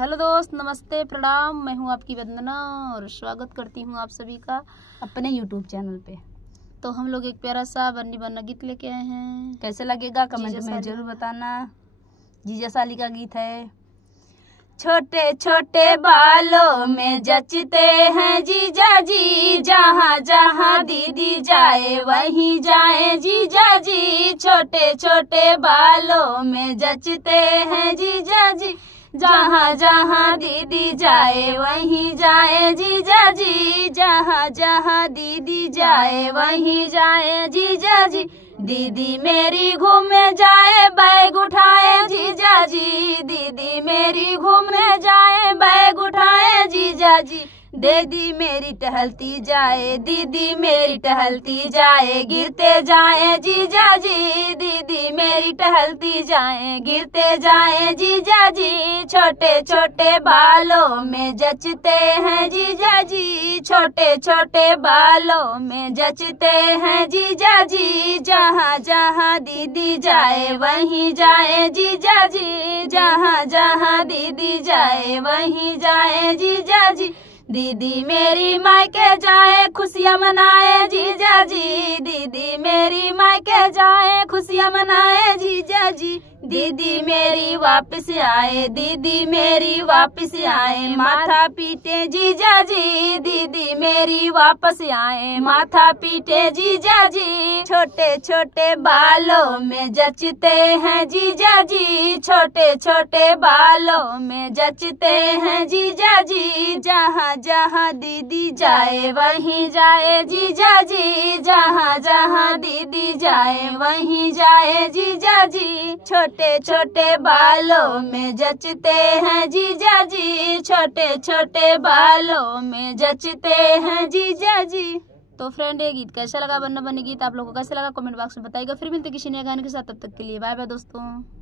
Hello दोस्त, नमस्ते, प्रणाम। मैं हूँ आपकी वंदना और स्वागत करती हूँ आप सभी का अपने YouTube चैनल पे। तो हम लोग एक प्यारा सा बन्नी बन्ना गीत लेके आए हैं। कैसे लगेगा कमेंट में जरूर बताना। जीजा साली का गीत है। छोटे छोटे बालों में जचते हैं जीजा जी, जहाँ जहाँ दीदी जाए वहीं जाए जीजा जी। छोटे छोटे बालों में जचते हैं जीजा जी, जहाँ जहाँ दीदी जाए वहीं जाए जीजा जी। जहाँ जहाँ दीदी जाए वहीं जाए जीजा जी। दीदी मेरी घूमने जाए बैग उठाए जीजा जी। दीदी मेरी घूमने जाए बैग उठाए जीजा जी। दीदी मेरी टहलती जाए, दीदी मेरी टहलती जाए, गिरते जाए जीजा जी। दीदी मेरी टहलती जाए, गिरते जाए जीजा जी। छोटे छोटे बालों में जचते हैं जीजा जी। छोटे छोटे बालों में जचते हैं जीजा जी। जहाँ जहाँ दीदी जाए वहीं जाए जीजा जी। जहाँ जहाँ दीदी जाए वहीं जाए जीजा जी। दीदी मेरी मायके जाए खुशियाँ मनाए जीजा जी। दीदी मेरी मायके जाए खुशियाँ मनाए जीजा जी। दीदी मेरी वापस आए, दीदी मेरी वापस आए, माथा पीटे जीजा जी। दीदी मेरी वापस आए, माथा पीटे जीजा जी। छोटे छोटे बालों में जचते हैं जीजा जी। छोटे छोटे बालों में जचते हैं जीजा जी। जहाँ जहाँ दीदी जाए वहीं जाए जीजा जी। जहाँ जहाँ दीदी जाए वहीं जाए जीजा जी। छोटे छोटे बालों में जचते हैं जीजा जी। छोटे छोटे बालों में जचते हैं जीजा जी। तो फ्रेंड, ये गीत कैसा लगा, बन्ना बन्नी गीत आप लोगों को कैसा लगा कमेंट बॉक्स में बताइएगा। फिर मिलते किसी नए गाने के साथ, तब तक के लिए बाय बाय दोस्तों।